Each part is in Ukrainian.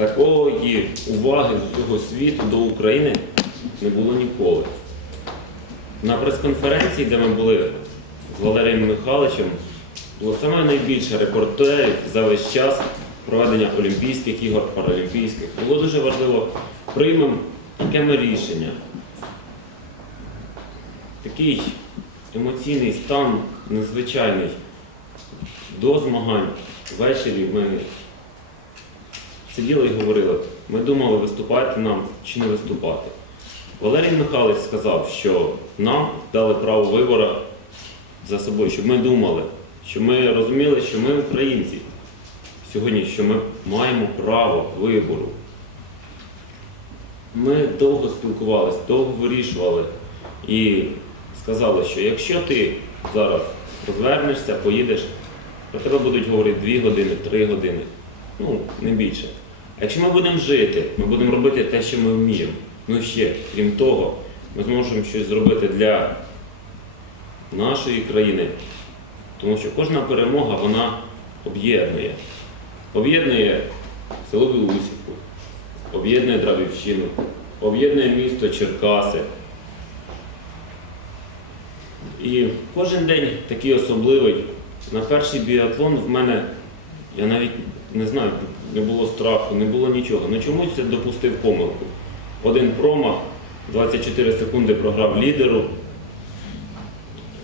такої уваги з усього світу до України не було ніколи. На прес-конференції, де ми були з Валерієм Михайловичем, було саме найбільше репортерів за весь час проведення Олімпійських ігор, Паралімпійських. Було дуже важливо, приймемо яке ми рішення. Такий емоційний стан незвичайний. До змагань ввечері ми сиділи і говорили, ми думали, виступати нам чи не виступати. Валерій Михайлович сказав, що нам дали право вибору за собою, щоб ми думали, щоб ми розуміли, що ми українці сьогодні, що ми маємо право вибору. Ми довго спілкувалися, довго вирішували і сказали, що якщо ти зараз розвернешся, поїдеш, про тебе будуть говорити 2 години, 3 години, ну не більше. Якщо ми будемо жити, ми будемо робити те, що ми вміємо. Ну ще, крім того, ми зможемо щось зробити для нашої країни, тому що кожна перемога вона об'єднує. Об'єднує село Білусівку, об'єднує Драбівщину, об'єднує місто Черкаси. І кожен день такий особливий. На перший біатлон в мене, я навіть не знаю, не було страху, не було нічого. Ну чомусь я допустив помилку. Один промах, 24 секунди програв лідеру,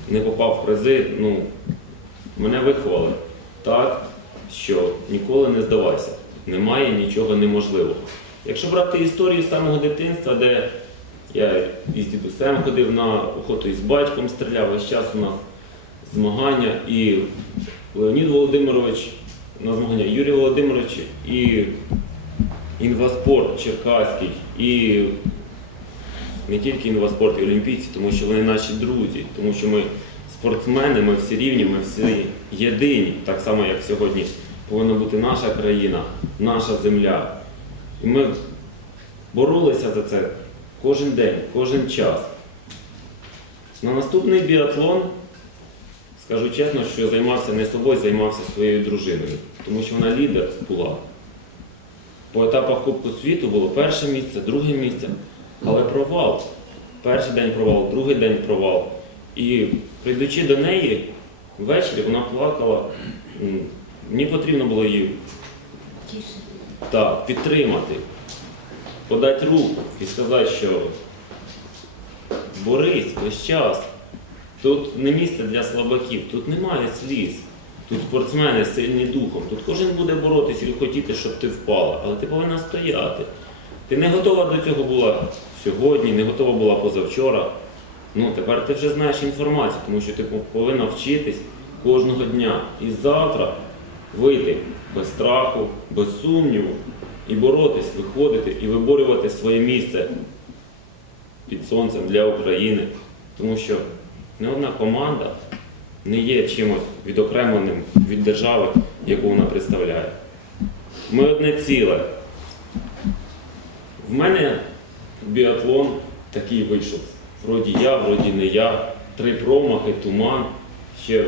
не попав в призи. Ну, мене виховали так, що ніколи не здавайся. Немає нічого неможливого. Якщо брати історію з самого дитинства, де я із дідусем ходив на охоту із батьком стріляв, весь час у нас змагання і Леонід Володимирович на змагання, Юрій Володимирович і інваспорт Черкаський, і не тільки інваспорт, і олімпійці, тому що вони наші друзі, тому що ми спортсмени, ми всі рівні, ми всі єдині, так само як сьогодні повинна бути наша країна, наша земля. І ми боролися за це кожен день, кожен час. На наступний біатлон, скажу чесно, що займався не собою, займався своєю дружиною, тому що вона лідер була. По етапах Кубку світу було перше місце, друге місце, але провал. Перший день провал, другий день провал. І прийдучи до неї, ввечері вона плакала. Мені потрібно було її так, підтримати, подати руку і сказати, що борись весь час. Тут не місце для слабаків, тут немає сліз. Тут спортсмени сильні духом. Тут кожен буде боротися і хотіти, щоб ти впала, але ти повинна стояти. Ти не готова до цього була сьогодні, не готова була позавчора. Ну, тепер ти вже знаєш інформацію, тому що ти повинна вчитись кожного дня. І завтра вийти без страху, без сумніву і боротись, виходити і виборювати своє місце під сонцем для України. Тому що не одна команда не є чимось відокремленим від держави, яку вона представляє. Ми одне ціле. В мене біатлон такий вийшов. Вроді я, вроді не я. Три промахи, туман. Ще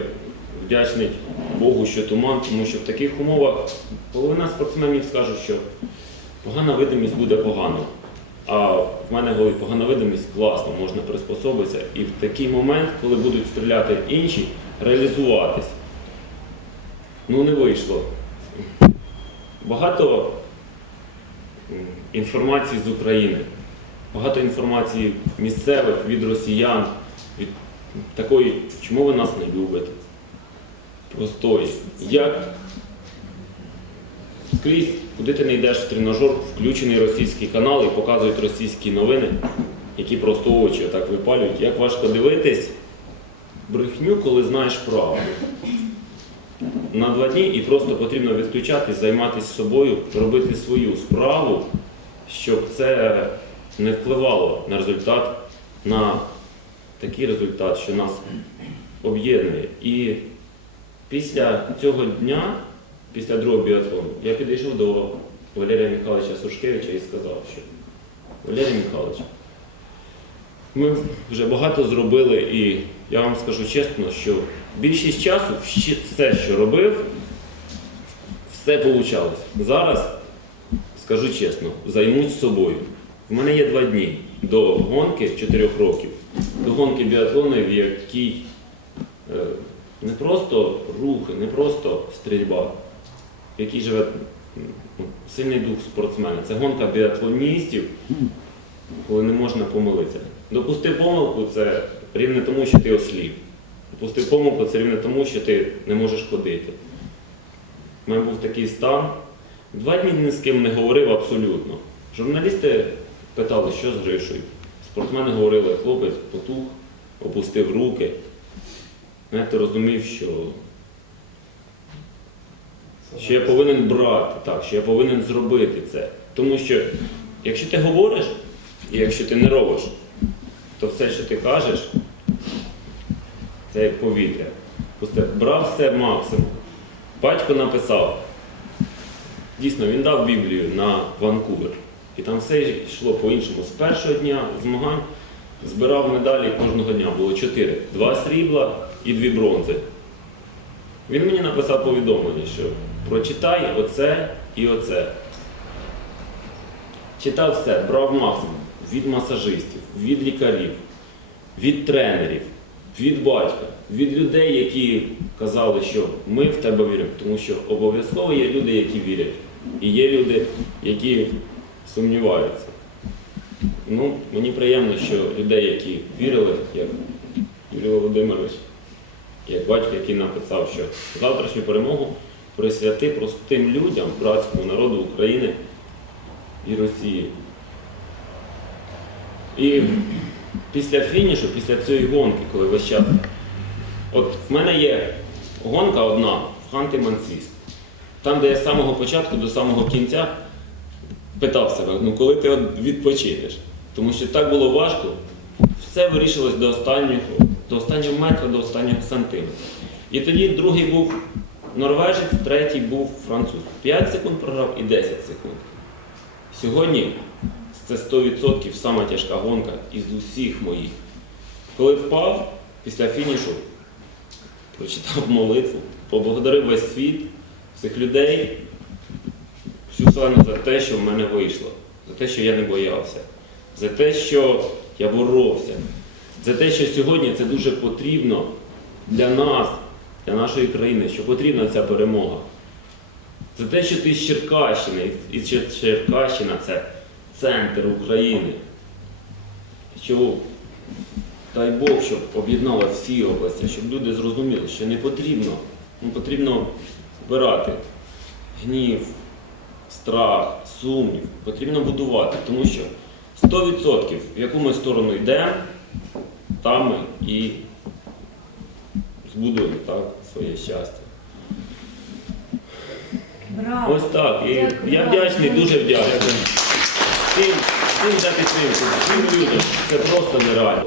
вдячний Богу, що туман, тому що в таких умовах половина спортсменів скаже, що погана видимість буде погано. А в мене говорить, погана видимість класно, можна приспособитися. І в такий момент, коли будуть стріляти інші, реалізуватись. Ну не вийшло. Багато інформації з України, багато інформації місцевих від росіян, від такої, чому ви нас не любите. Простої. Як скрізь, куди ти не йдеш в тренажер, включений російський канал і показують російські новини, які просто очі отак випалюють. Як важко дивитись брехню, коли знаєш правду. На два дні і просто потрібно відключатись, займатися собою, робити свою справу, щоб це не впливало на результат, на такий результат, що нас об'єднує. І після цього дня, після другого біатлону, я підійшов до Валерія Михайловича Сушкевича і сказав, що Валерій Михайлович, ми вже багато зробили, і я вам скажу чесно, що більшість часу все, що робив, все вийшло. Зараз скажу чесно, займусь собою. У мене є два дні до гонки 4 років, до гонки біатлону, в якій е, не просто рухи, не просто стрільба, в якій живе сильний дух спортсмена. Це гонка біатлоністів, коли не можна помилитися. Допусти помилку це рівне тому, що ти осліп. Допусти помилку це рівне тому, що ти не можеш ходити. У мене був такий стан. Два дні ні з ким не говорив абсолютно. Журналісти питали, що з Гришою. Спортсмени говорили, хлопець потух, опустив руки. Знаєте, розумів, що, що я повинен брати, так, що я повинен зробити це. Тому що якщо ти говориш, і якщо ти не робиш, то все, що ти кажеш, це як повітря. Просто брав все максимум. Батько написав. Дійсно, він дав Біблію на Ванкувер. І там все йшло по-іншому. З першого дня змагань збирав медалі кожного дня. Було чотири. Два срібла і дві бронзи. Він мені написав повідомлення, що прочитай оце і оце. Читав все, брав максимум від масажистів, від лікарів, від тренерів, від батька, від людей, які казали, що ми в тебе віримо, тому що обов'язково є люди, які вірять, і є люди, які сумніваються. Ну, мені приємно, що людей, які вірили, як Юрій Володимирович, як батько, який написав, що завтрашню перемогу присвяти простим людям, братському народу України і Росії. І після фінішу, після цієї гонки, коли весь час. От в мене є гонка одна в Ханти-Мансійськ. Там, де я з самого початку до самого кінця питав себе, ну коли ти відпочинеш. Тому що так було важко, все вирішилось до останнього, до останнього метра, до останнього сантиметра. І тоді другий був норвежець, третій був француз. 5 секунд програв і 10 секунд. Сьогодні це 100% сама тяжка гонка із усіх моїх. Коли впав після фінішу, прочитав молитву, поблагодарив весь світ, всіх людей, всю вселену за те, що в мене вийшло, за те, що я не боявся, за те, що я боровся, за те, що сьогодні це дуже потрібно для нас, для нашої країни, що потрібна ця перемога. За те, що ти з Черкащини, і Черкащина це центр України. Що, дай Бог, щоб об'єднала всі області, щоб люди зрозуміли, що не потрібно, не потрібно вбирати гнів, страх, сумнів. Потрібно будувати, тому що 100% в яку ми сторону йдемо, там ми і збудуємо так, своє щастя. Браво! Ось так. І Дякую. я вдячний, дуже вдячний. Всім, всім за підтримку, всім людям. Це просто нереально.